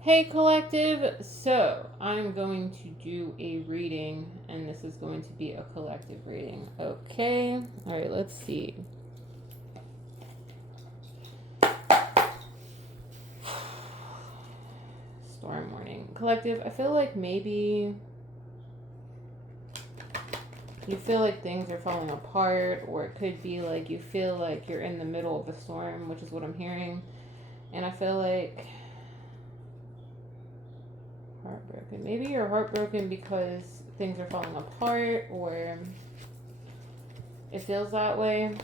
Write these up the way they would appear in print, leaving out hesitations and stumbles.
Hey collective, so I'm going to do a reading and this is going to be a collective reading. Okay, all right, let's see. Storm warning. Collective, I feel like maybe you feel like things are falling apart, or it could be like you feel like you're in the middle of a storm, which is what I'm hearing. And I feel like heartbroken. Maybe you're heartbroken because things are falling apart, or it feels that way.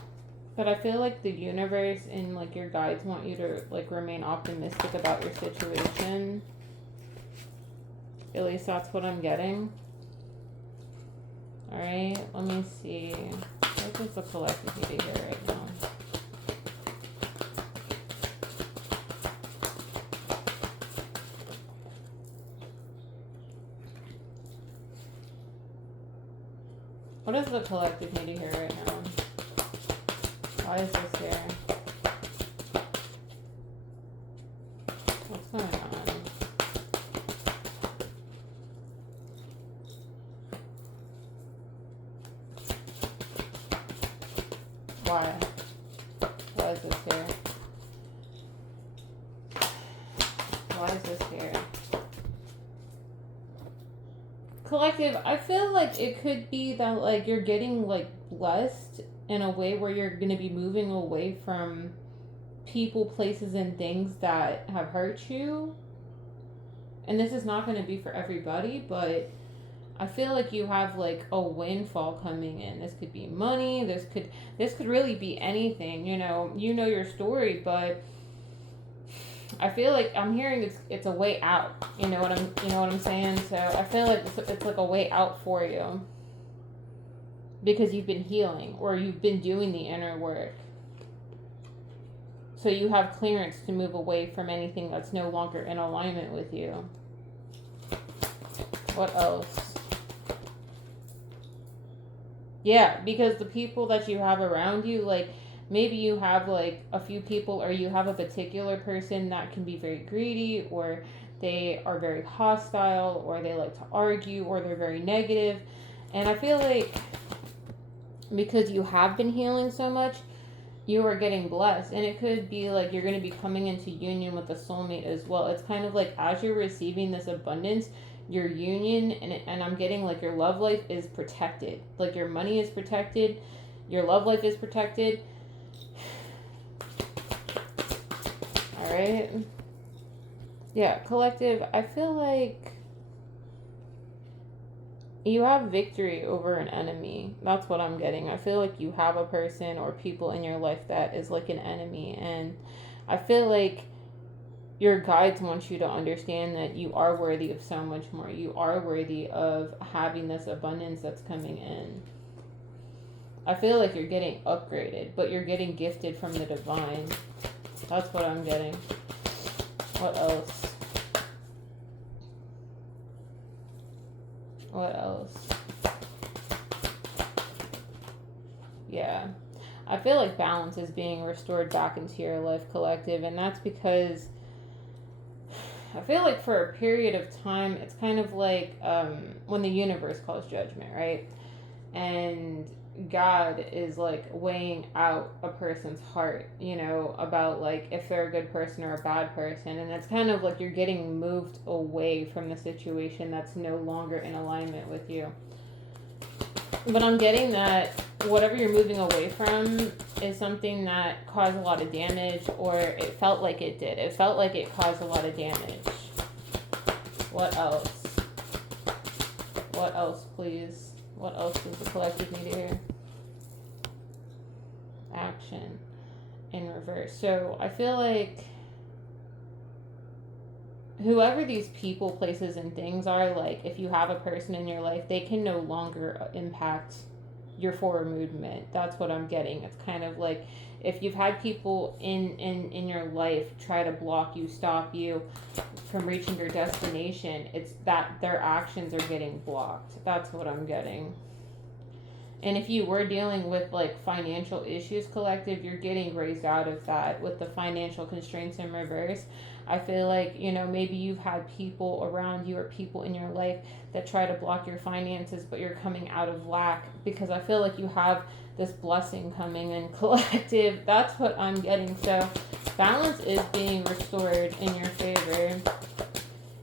But I feel like the universe and like your guides want you to like remain optimistic about your situation. At least that's what I'm getting. Alright, let me see. What does the collective need to hear right now? What does the collective need to hear right now? Why is this here? What's going on? Why? Why is this here? Why is this here? Collective, I feel like it could be that like you're getting like blessed in a way where you're going to be moving away from people, places, and things that have hurt you. And this is not going to be for everybody, but I feel like you have like a windfall coming in. This could be money. This could really be anything. You know your story, but I feel like I'm hearing it's a way out. You know what I'm saying? So I feel like it's like a way out for you because you've been healing or you've been doing the inner work. So you have clearance to move away from anything that's no longer in alignment with you. What else? Yeah, because the people that you have around you, like maybe you have like a few people or you have a particular person that can be very greedy, or they are very hostile, or they like to argue, or they're very negative. And I feel like because you have been healing so much, you are getting blessed. And it could be like you're going to be coming into union with a soulmate as well. It's kind of like as you're receiving this abundance, your union and I'm getting like your love life is protected. Like your money is protected, your love life is protected. All right. Yeah, collective, I feel like you have victory over an enemy. That's what I'm getting. I feel like you have a person or people in your life that is like an enemy, and I feel like your guides want you to understand that you are worthy of so much more. You are worthy of having this abundance that's coming in. I feel like you're getting upgraded, but you're getting gifted from the divine. That's what I'm getting. What else? What else? Yeah. I feel like balance is being restored back into your life, collective, and that's because I feel like for a period of time, it's kind of like when the universe calls judgment, right? And God is like weighing out a person's heart, about like if they're a good person or a bad person. And it's kind of like you're getting moved away from the situation that's no longer in alignment with you. But I'm getting that whatever you're moving away from is something that caused a lot of damage, or it felt like it did. It felt like it caused a lot of damage. What else? What else, please? What else does the collective need to hear? Action in reverse. So I feel like whoever these people, places, and things are, like if you have a person in your life, they can no longer impact your forward movement. That's what I'm getting. It's kind of like if you've had people in your life try to block you, stop you from reaching your destination, it's that their actions are getting blocked. That's what I'm getting. And if you were dealing with like financial issues, collective, you're getting raised out of that with the financial constraints in reverse. I feel like, you know, maybe you've had people around you or people in your life that try to block your finances, but you're coming out of lack, because I feel like you have this blessing coming in, collective. That's what I'm getting. So balance is being restored in your favor,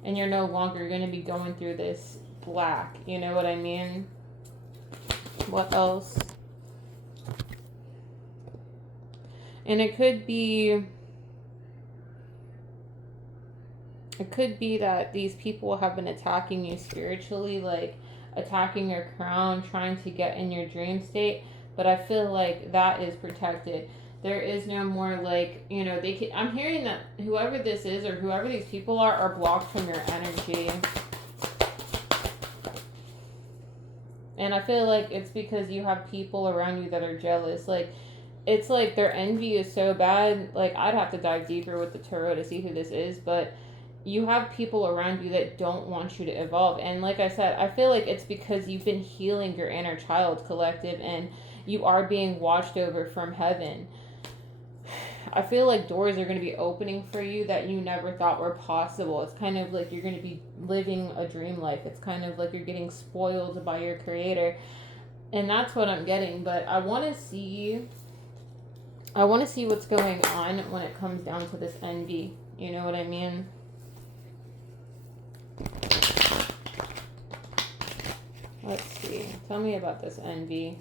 and you're no longer going to be going through this lack. You know what I mean? What else? And it could be that these people have been attacking you spiritually, like attacking your crown, trying to get in your dream state. But I feel like that is protected. There is no more, like, you know, they can, I'm hearing that whoever this is or whoever these people are blocked from your energy. And I feel like it's because you have people around you that are jealous. Like, it's like their envy is so bad. Like, I'd have to dive deeper with the tarot to see who this is, but you have people around you that don't want you to evolve. And like I said, I feel like it's because you've been healing your inner child, collective, and you are being watched over from heaven. I feel like doors are going to be opening for you that you never thought were possible. It's kind of like you're going to be living a dream life. It's kind of like you're getting spoiled by your creator. And that's what I'm getting. But I want to see what's going on when it comes down to this envy. You know what I mean? Let's see. Tell me about this envy.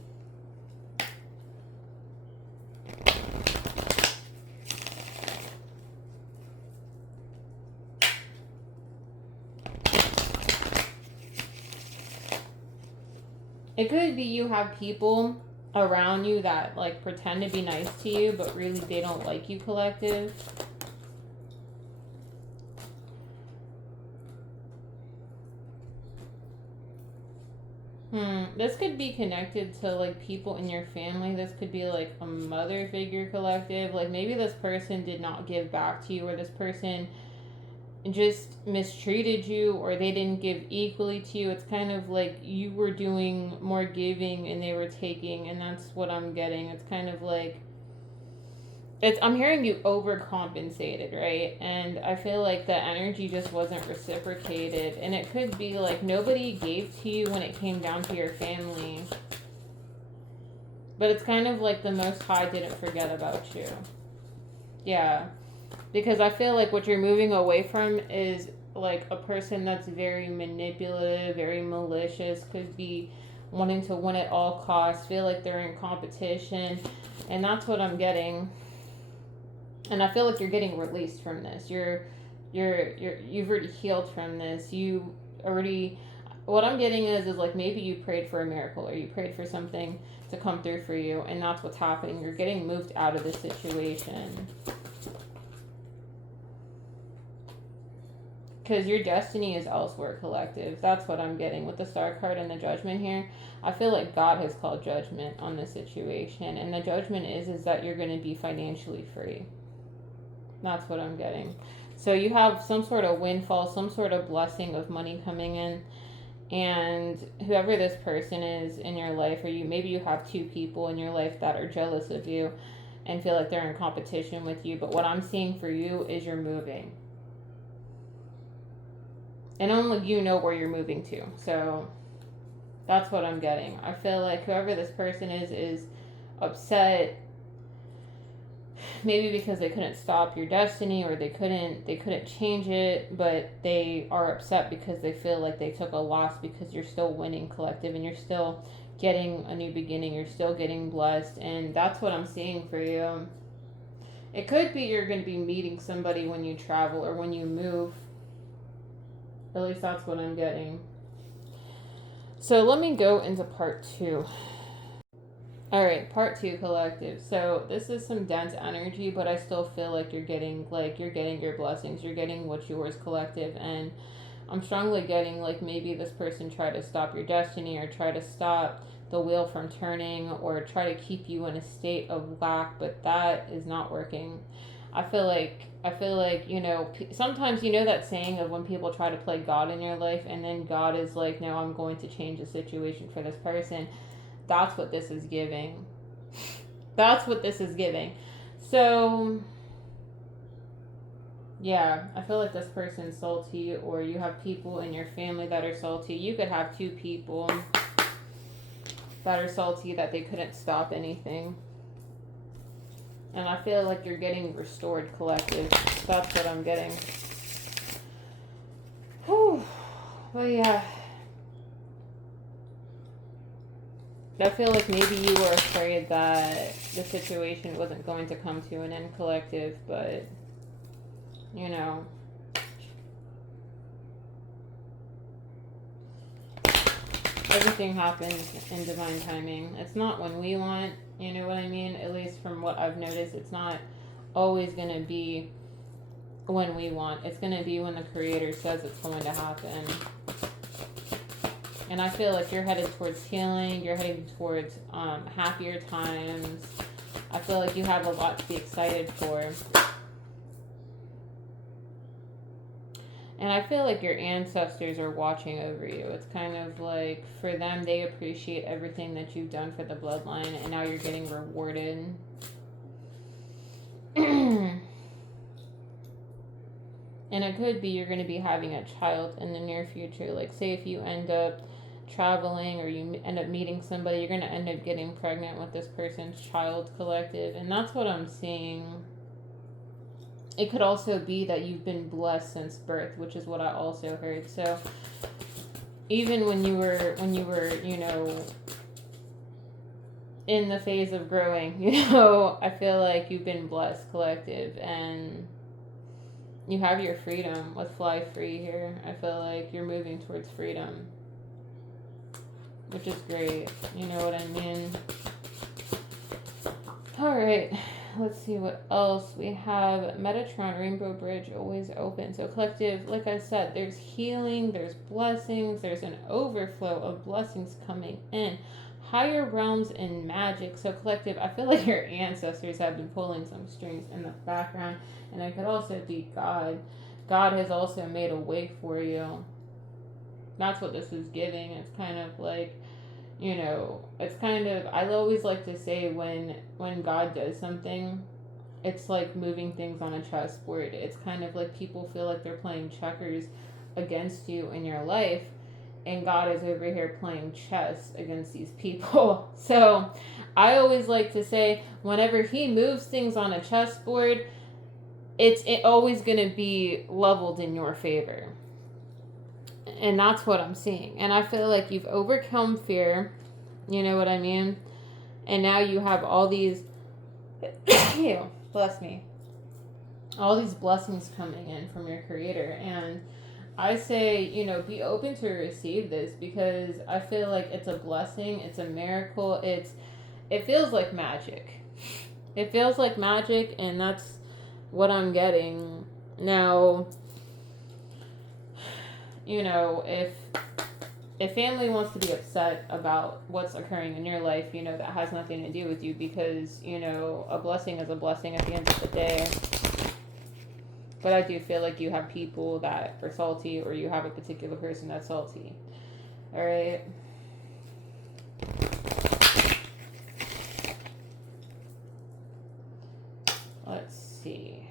It could be you have people around you that like pretend to be nice to you, but really they don't like you, collective. This could be connected to like people in your family. This could be like a mother figure, collective. Like maybe this person did not give back to you, or this person just mistreated you, or they didn't give equally to you. It's kind of like you were doing more giving and they were taking, and that's what I'm getting. It's kind of like I'm hearing you overcompensated, right? And I feel like the energy just wasn't reciprocated. And it could be like nobody gave to you when it came down to your family. But it's kind of like the Most High didn't forget about you. Yeah. Because I feel like what you're moving away from is like a person that's very manipulative, very malicious, could be wanting to win at all costs, feel like they're in competition. And that's what I'm getting. And I feel like you're getting released from this. You've already healed from this. You already, what I'm getting is like maybe you prayed for a miracle, or you prayed for something to come through for you, and that's what's happening. You're getting moved out of this situation. Because your destiny is elsewhere, collective. That's what I'm getting with the Star card and the Judgment here. I feel like God has called judgment on this situation. And the judgment is that you're going to be financially free. That's what I'm getting. So you have some sort of windfall, some sort of blessing of money coming in. And whoever this person is in your life, or maybe you have two people in your life that are jealous of you and feel like they're in competition with you. But what I'm seeing for you is you're moving. And only you know where you're moving to. So that's what I'm getting. I feel like whoever this person is upset, maybe because they couldn't stop your destiny, or they couldn't change it, but they are upset because they feel like they took a loss, because you're still winning, collective, and you're still getting a new beginning. You're still getting blessed, and that's what I'm seeing for you. It could be you're going to be meeting somebody when you travel or when you move. At least that's what I'm getting. So let me go into part 2. All right, part 2, collective. So this is some dense energy, but I still feel like you're getting your blessings. You're getting what's yours, collective. And I'm strongly getting like maybe this person tried to stop your destiny, or try to stop the wheel from turning, or try to keep you in a state of lack, but that is not working. I feel like, you know, sometimes, you know, that saying of when people try to play God in your life, and then God is like, no, I'm going to change the situation for this person. That's what this is giving. That's what this is giving. So Yeah, I feel like this person's salty, or you have people in your family that are salty. You could have two people that are salty that they couldn't stop anything. And I feel like you're getting restored, collective. That's what I'm getting. Whew. Well, yeah. I feel like maybe you were afraid that the situation wasn't going to come to an end, collective, but, you know, everything happens in divine timing. It's not when we want, you know what I mean? At least from what I've noticed, it's not always going to be when we want. It's going to be when the Creator says it's going to happen. And I feel like you're headed towards healing. You're heading towards happier times. I feel like you have a lot to be excited for. And I feel like your ancestors are watching over you. It's kind of like, for them, they appreciate everything that you've done for the bloodline, and now you're getting rewarded. And it could be you're going to be having a child in the near future. Like, say if you end up traveling or you end up meeting somebody, you're going to end up getting pregnant with this person's child, collective. And that's what I'm seeing. It could also be that you've been blessed since birth, which is what I also heard. So even when you were, you know, in the phase of growing, you know, I feel like you've been blessed, collective, and you have your freedom with fly free here. I feel like you're moving towards freedom, which is great. You know what I mean? All right. Let's see what else we have. Metatron, Rainbow Bridge, always open. So collective, like I said, there's healing, there's blessings, there's an overflow of blessings coming in. Higher realms and magic. So collective, I feel like your ancestors have been pulling some strings in the background. And it could also be God. God has also made a way for you. That's what this is giving. It's kind of like, you know, it's kind of, I always like to say when God does something, it's like moving things on a chessboard. It's kind of like people feel like they're playing checkers against you in your life, and God is over here playing chess against these people. So I always like to say, whenever he moves things on a chessboard, it's always going to be leveled in your favor. And that's what I'm seeing. And I feel like you've overcome fear. You know what I mean? And now you have all these, bless me, all these blessings coming in from your Creator. And I say, you know, be open to receive this, because I feel like it's a blessing. It's a miracle. It feels like magic. It feels like magic, and that's what I'm getting. Now, you know, if family wants to be upset about what's occurring in your life, you know, that has nothing to do with you, because, you know, a blessing is a blessing at the end of the day. But I do feel like you have people that are salty, or you have a particular person that's salty. All right. Let's see.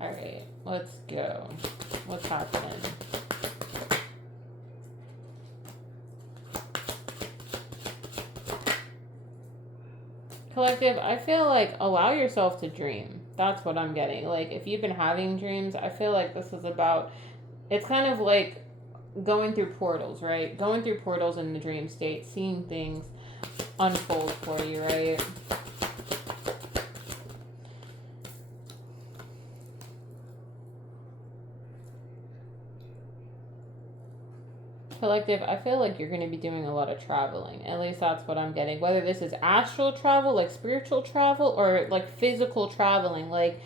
All right, let's go. What's happening? Collective, I feel like allow yourself to dream. That's what I'm getting. Like, if you've been having dreams, I feel like this is about, it's kind of like going through portals, right? Going through portals in the dream state, seeing things unfold for you, right? Collective, I feel like you're going to be doing a lot of traveling. At least that's what I'm getting. Whether this is astral travel, like spiritual travel, or like physical traveling. Like,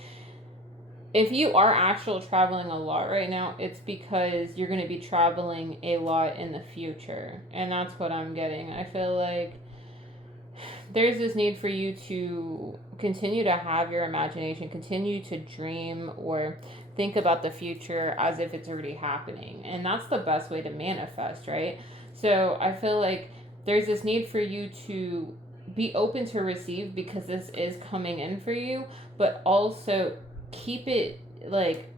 if you are astral traveling a lot right now, it's because you're going to be traveling a lot in the future. And that's what I'm getting. I feel like there's this need for you to continue to have your imagination, continue to dream, or think about the future as if it's already happening. And that's the best way to manifest, right? So I feel like there's this need for you to be open to receive, because this is coming in for you, but also keep it like,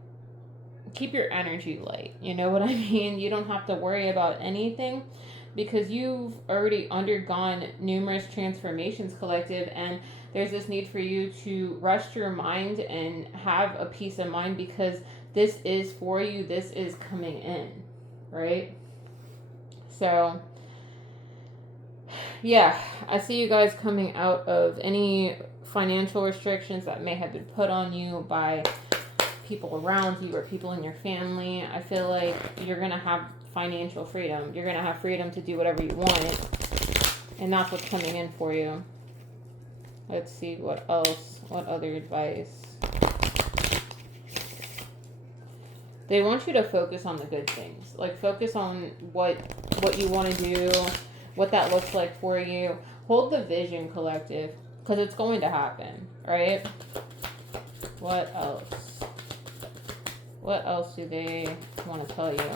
keep your energy light. You know what I mean? You don't have to worry about anything, because you've already undergone numerous transformations, collective, and there's this need for you to rest your mind and have a peace of mind, because this is for you. This is coming in, right? So yeah, I see you guys coming out of any financial restrictions that may have been put on you by people around you or people in your family. I feel like you're going to have financial freedom. You're going to have freedom to do whatever you want. And that's what's coming in for you. Let's see what else. What other advice? They want you to focus on the good things. Like, focus on what you want to do, what that looks like for you. Hold the vision, collective, because it's going to happen, right? What else? What else do they want to tell you?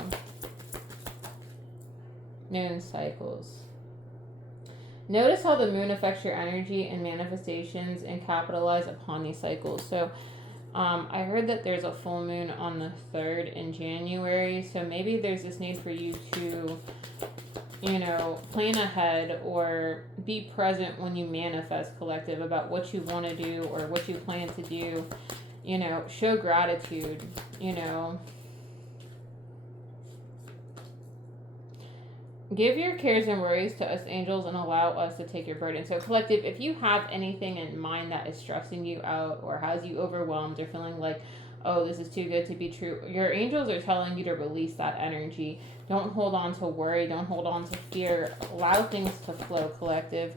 Moon cycles. Notice how the moon affects your energy and manifestations, and capitalize upon these cycles. So I heard that there's a full moon on the 3rd in January. So maybe there's this need for you to, you know, plan ahead or be present when you manifest, collective, about what you want to do or what you plan to do. You know, show gratitude, you know. Give your cares and worries to us angels and allow us to take your burden. So collective, if you have anything in mind that is stressing you out or has you overwhelmed or feeling like, oh, this is too good to be true, your angels are telling you to release that energy. Don't hold on to worry. Don't hold on to fear. Allow things to flow, collective.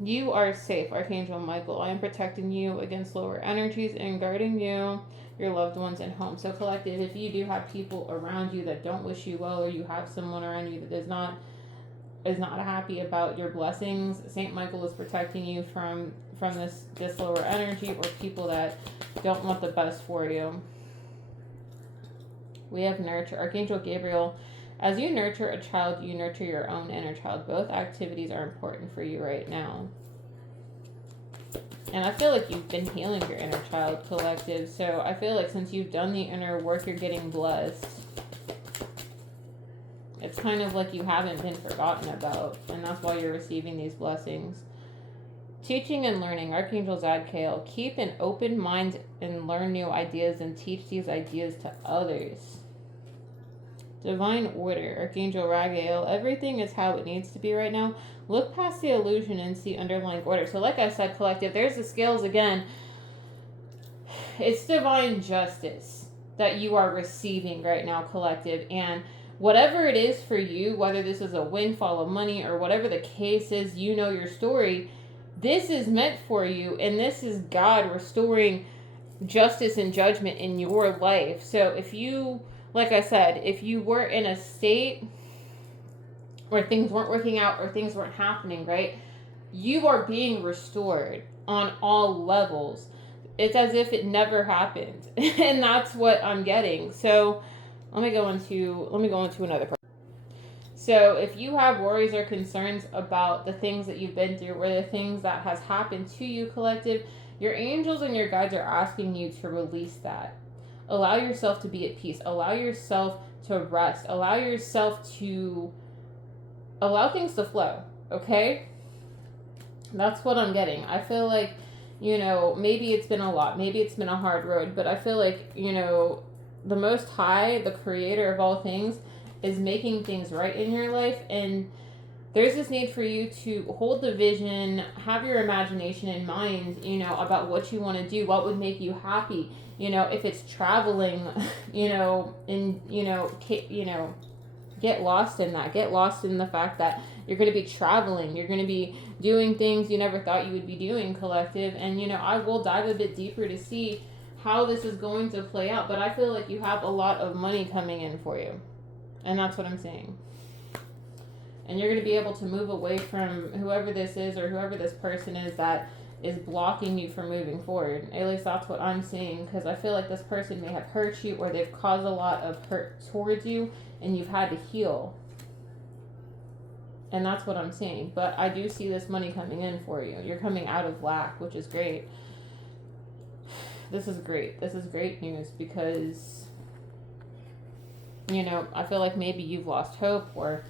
You are safe, Archangel Michael. I am protecting you against lower energies and guarding you, your loved ones, and home. So collective, if you do have people around you that don't wish you well, or you have someone around you that is not happy about your blessings, Saint Michael is protecting you from this lower energy or people that don't want the best for you. We have nurture. Archangel Gabriel, as you nurture a child, you nurture your own inner child. Both activities are important for you right now. And I feel like you've been healing your inner child, collective. So I feel like since you've done the inner work, you're getting blessed. It's kind of like you haven't been forgotten about. And that's why you're receiving these blessings. Teaching and learning. Archangel Zadkiel. Keep an open mind and learn new ideas and teach these ideas to others. Divine order. Archangel Ragael. Everything is how it needs to be right now. Look past the illusion and see underlying order. So like I said, collective, there's the scales again. It's divine justice that you are receiving right now, collective. And whatever it is for you, whether this is a windfall of money or whatever the case is, you know your story. This is meant for you. And this is God restoring justice and judgment in your life. So if you... like I said, if you were in a state where things weren't working out or things weren't happening, right, you are being restored on all levels. It's as if it never happened. And that's what I'm getting. So let me go into another part. So if you have worries or concerns about the things that you've been through or the things that has happened to you, collective, your angels and your guides are asking you to release that. Allow yourself to be at peace. Allow yourself to rest. Allow things to flow, okay? That's what I'm getting. I feel like, you know, maybe it's been a lot. Maybe it's been a hard road. But I feel like, you know, the Most High, the creator of all things, is making things right in your life. And there's this need for you to hold the vision, have your imagination in mind, you know, about what you want to do, what would make you happy. You know, if it's traveling, you know, and, get lost in that. Get lost in the fact that you're going to be traveling. You're going to be doing things you never thought you would be doing, collective. And, you know, I will dive a bit deeper to see how this is going to play out. But I feel like you have a lot of money coming in for you. And that's what I'm saying. And you're going to be able to move away from whoever this is or whoever this person is that is blocking you from moving forward. At least that's what I'm seeing, because I feel like this person may have hurt you or they've caused a lot of hurt towards you and you've had to heal. And that's what I'm seeing. But I do see this money coming in for you. You're coming out of lack, which is great. This is great. This is great news because, you know, I feel like maybe you've lost hope or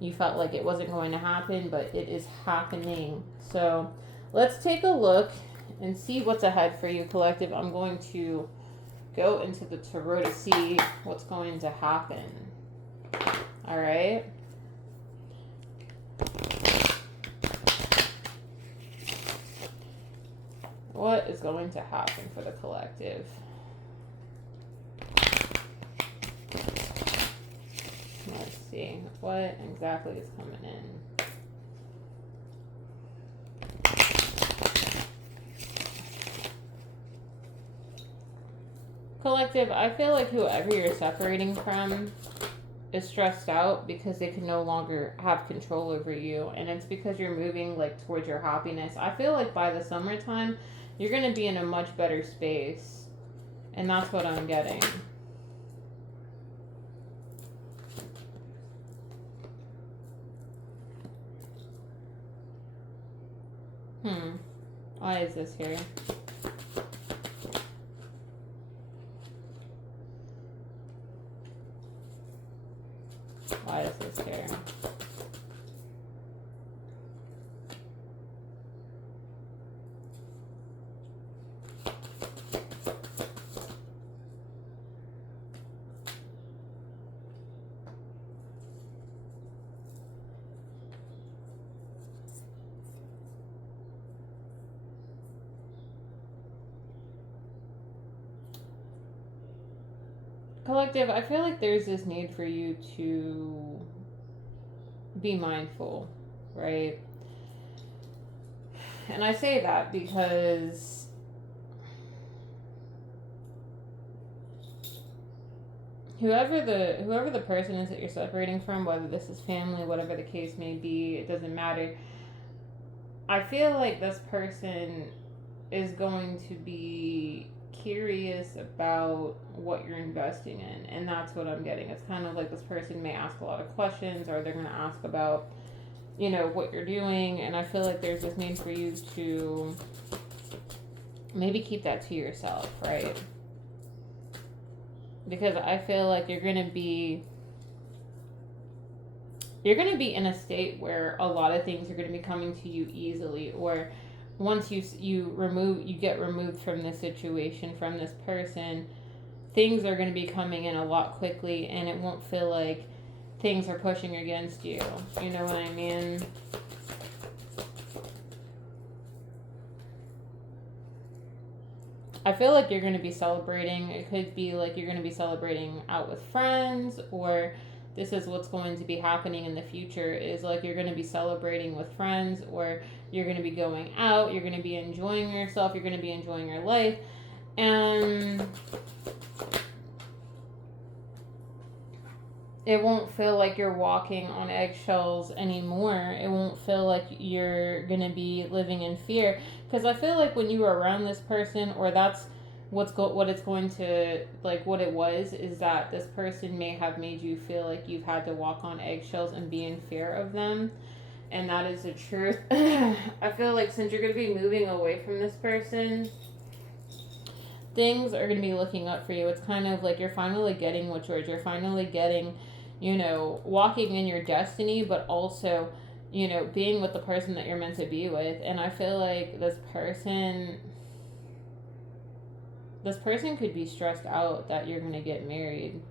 you felt like it wasn't going to happen, but it is happening. So let's take a look and see what's ahead for you, collective. I'm going to go into the tarot to see what's going to happen. All right. What is going to happen for the collective? Let's see. What exactly is coming in? Collective, I feel like whoever you're separating from is stressed out because they can no longer have control over you, and it's because you're moving like towards your happiness. I feel like by the summertime you're going to be in a much better space, and that's what I'm getting. Why is this here? Why is this here? Collective, I feel like there's this need for you to be mindful, right? And I say that because whoever the person is that you're separating from, whether this is family, whatever the case may be, it doesn't matter. I feel like this person is going to be curious about what you're investing in, and that's what I'm getting. It's kind of like this person may ask a lot of questions, or they're going to ask about, you know, what you're doing, and I feel like there's this need for you to maybe keep that to yourself, right? Because I feel like you're going to be in a state where a lot of things are going to be coming to you easily, or once you get removed from this situation, from this person, things are going to be coming in a lot quickly, and it won't feel like things are pushing against you. You know what I mean? I feel like you're going to be celebrating. It could be like you're going to be celebrating out with friends, or this is what's going to be happening in the future, is like you're going to be celebrating with friends, or you're going to be going out, you're going to be enjoying yourself, you're going to be enjoying your life, and it won't feel like you're walking on eggshells anymore. It won't feel like you're going to be living in fear, because I feel like when you were around this person, or that's what it's going to, like, what it was is that this person may have made you feel like you've had to walk on eggshells and be in fear of them, and that is the truth. I feel like since you're going to be moving away from this person, things are going to be looking up for you. It's kind of like you're finally getting what yours. You're finally getting, you know, walking in your destiny, but also, you know, being with the person that you're meant to be with. And I feel like this person could be stressed out that you're going to get married.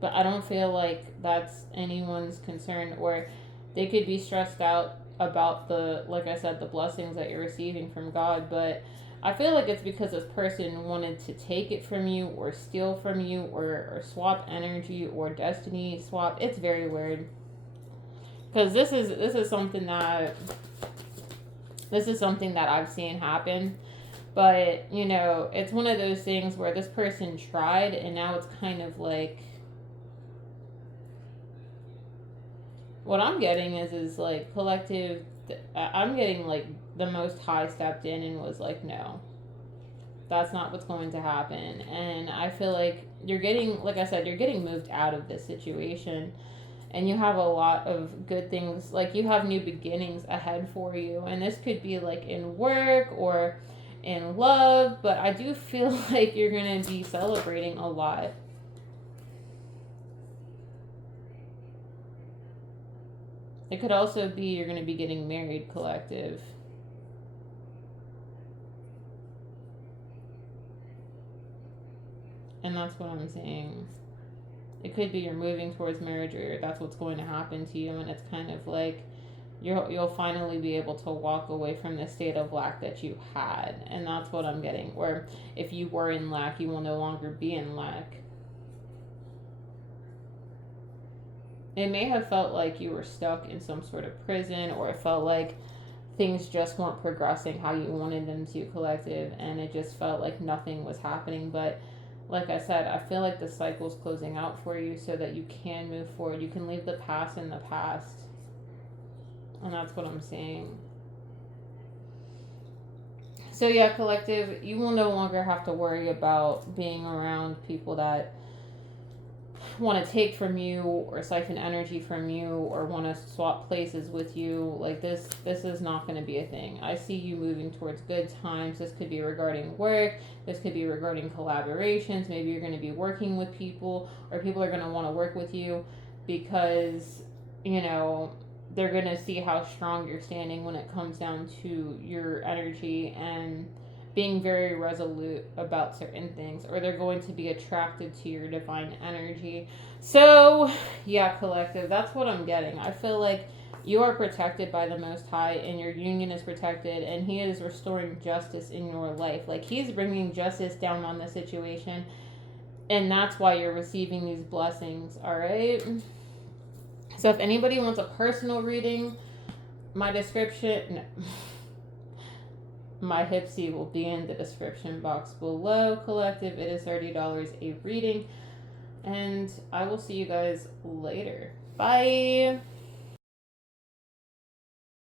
But I don't feel like that's anyone's concern, or they could be stressed out about the, like I said, the blessings that you're receiving from God. But I feel like it's because this person wanted to take it from you, or steal from you, or swap energy, or destiny swap. It's very weird. Because this is something that I've seen happen. But, you know, it's one of those things where this person tried, and now it's kind of like, what I'm getting is like, collective, I'm getting like the Most High stepped in and was like, no, that's not what's going to happen. And I feel like you're getting, like I said, you're getting moved out of this situation. and you have a lot of good things, like you have new beginnings ahead for you, and this could be like in work or in love, but I do feel like you're going to be celebrating a lot. It could also be you're going to be getting married, collective. And that's what I'm saying. It could be you're moving towards marriage, or that's what's going to happen to you, and it's kind of like you'll finally be able to walk away from the state of lack that you had, and that's what I'm getting. Or if you were in lack, you will no longer be in lack. It may have felt like you were stuck in some sort of prison, or it felt like things just weren't progressing how you wanted them to, collective, and it just felt like nothing was happening. But like I said, I feel like the cycle's closing out for you so that you can move forward. You can leave the past in the past. And that's what I'm saying. So yeah, collective, you will no longer have to worry about being around people that want to take from you or siphon energy from you or want to swap places with you. Like this is not going to be a thing. I see you moving towards good times. This could be regarding work, this could be regarding collaborations. Maybe you're going to be working with people, or people are going to want to work with you because, you know, they're going to see how strong you're standing when it comes down to your energy and being very resolute about certain things, or they're going to be attracted to your divine energy. So yeah, collective, that's what I'm getting. I feel like you are protected by the Most High, and your union is protected, and He is restoring justice in your life. Like He's bringing justice down on the situation, and that's why you're receiving these blessings. All right. So if anybody wants a personal reading, my description, no. My Hipsy will be in the description box below, collective. It is $30 a reading. And I will see you guys later. Bye.